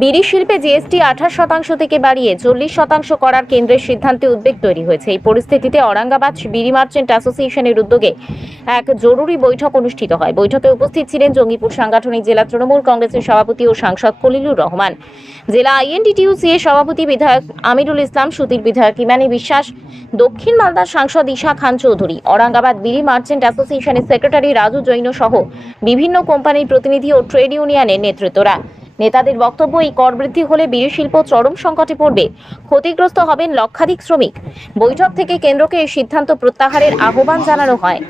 বিড়ি শিল্পে জিএসটি 28% থেকে বাড়িয়ে 40% করার কেন্দ্রের সিদ্ধান্তে উদ্বেগ তৈরি হয়েছে। এই পরিস্থিতিতে औरंगाबाद বিড়ি মার্চেন্ট অ্যাসোসিয়েশনের উদ্যোগে এক জরুরি বৈঠক অনুষ্ঠিত হয়। বৈঠকে উপস্থিত ছিলেন জঙ্গিপুর সাংগঠনিক জেলা তৃণমূল কংগ্রেসের সভাপতি ও সাংসদ খলিলুর রহমান, জেলা আইএনটিটিইউসি এর সভাপতি বিধায়ক আমিরুল ইসলাম, সুতির বিধায়ক ইমানি বিশ্বাস, দক্ষিণ মালদার সাংসদ ঈশা খান চৌধুরী, औरंगाबाद বিড়ি মার্চেন্ট অ্যাসোসিয়েশনের সেক্রেটারি রাজু জৈন সহ বিভিন্ন কোম্পানির প্রতিনিধি ও ট্রেড ইউনিয়নের নেতৃত্বরা। নেতাদের বক্তব্য, এই কর বৃদ্ধি হলে বিড়ি শিল্প চরম সংকটে পড়বে, ক্ষতিগ্রস্ত হবেন লক্ষাধিক শ্রমিক। বৈঠক থেকে কেন্দ্রকে এই সিদ্ধান্ত প্রত্যাহারের আহ্বান জানানো হয়।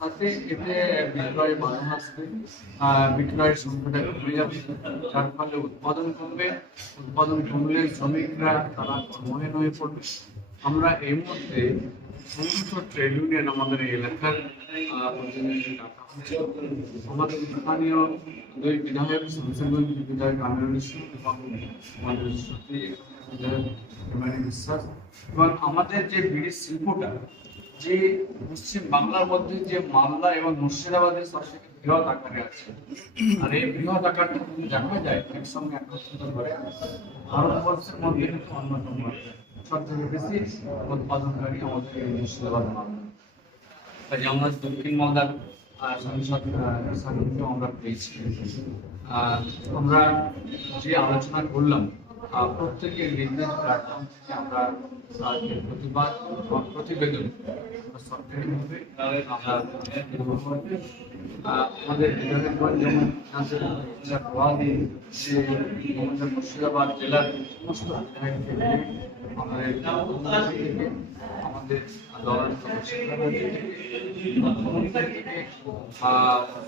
তাতে এতে বিক্রয় বাড়ানো আসবে, বিক্রয়ের সংখ্যাটা কমে যাবে, যার ফলে উৎপাদন কমবে। উৎপাদন কমলে শ্রমিকরা তারা কর্মহীন হয়ে পড়বে। আমরা এই মুহূর্তে সমস্ত ট্রেড ইউনিয়ন আমাদের এই এলাকার প্রতিনিধি ডাকা হচ্ছে। আমাদের স্থানীয় দুই বিধায়ক, শামসেরগঞ্জ বিধায়ক আমিরুল ইসলাম এবং আমাদের সত্যি বিধায়ক ইমানি বিশ্বাস, এবং আমাদের যে বিড়ি শিল্পটা যে পশ্চিম বাংলার মধ্যে যে মালদা এবং মুর্শিদাবাদের সবথেকে বৃহৎ আকারে আছে, আর এই বৃহৎ আকারটা যদি দেখা যায় একসঙ্গে একত্রিত করে ভারতবর্ষের মধ্যে কিন্তু অন্যতম সব থেকে বেশি উৎপাদনকারী আমাদের এই মুর্শিদাবাদ মালদা। তাই আমরা দক্ষিণ মালদার সাংসদকে আমরা পেয়েছি। আমরা যে আলোচনা করলাম, প্রত্যেকের নিজ নিজ প্ল্যাটফর্ম থেকে আমরা প্রতিবাদ বা প্রতিবেদন সরকারিভাবে আমরা আমাদের বিধায়কগণ যেমন যে আমাদের মুর্শিদাবাদ জেলার সমস্ত বিধায়ককে নিয়ে আমাদের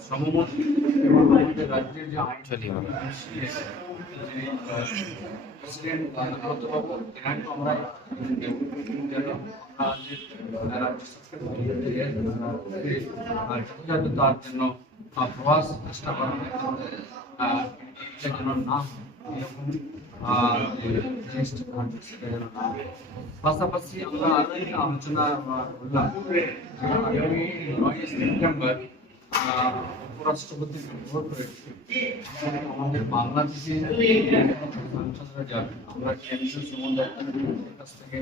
শ্রমমন্ত্রী এবং আমাদের রাজ্যের যে আইন প্রেসিডেন্ট বাবু এনাকে আমরা তার জন্য প্রয়াস চেষ্টা করা যেন না পাশাপাশি আমরা আরো একটা আলোচনা করলাম যে আগামী 9 সেপ্টেম্বর উপরাষ্ট্রপতি আমাদের বাংলাদেশে সাংসদরা যাবেন। আমরা কেন্দ্রীয় সমন্বয়ের কাছ থেকে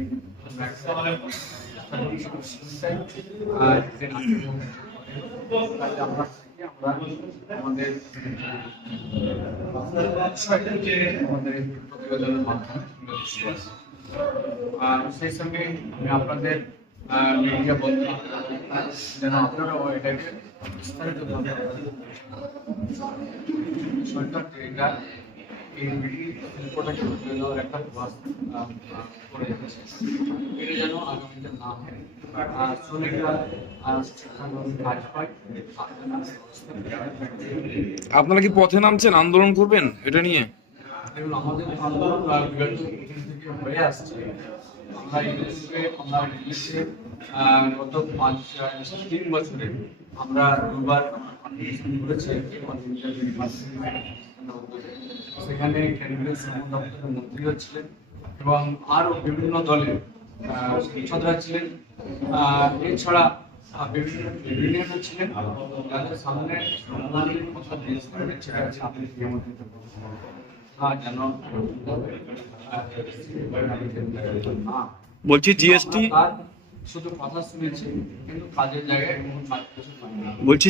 আমরা আমাদের প্রতিবেদনের মাধ্যমে সেই সঙ্গে আমি আপনাদের মিডিয়া বলতে যেন আপনারা এটাকে বিস্তারিতভাবে সরকার এটা এই বিড়ি শিল্পটাকে দেওয়ার একটা প্রয়াস করে যাচ্ছে। এটা যেন আগামীতে না হয়, শ্রমিকরা কাজ পায়। আপনারা কি পথে নামছেন, আন্দোলন করবেন এটা নিয়ে? দেখুন, আমাদের আন্দোলন বিগত দিন থেকে হয়ে আসছে। আমরা ইউনিসেফে আমরা ইংলিশে গত 3 বছরে আমরা দুবার কনভেনশন করেছি। সেখানে কেন্দ্রীয় শ্রম দপ্তরের মন্ত্রীও ছিলেন এবং আরও বিভিন্ন দলের সাংসদরা ছিলেন। এছাড়া বিভিন্ন ইউনিয়নও ছিলেন, যাদের সামনে শ্রমদানের কথা দিয়েছিলেন। আপনি যেন বলছি জিএসটি শুধু কথা শুনেছি, কিন্তু কাজের জায়গায় বলছি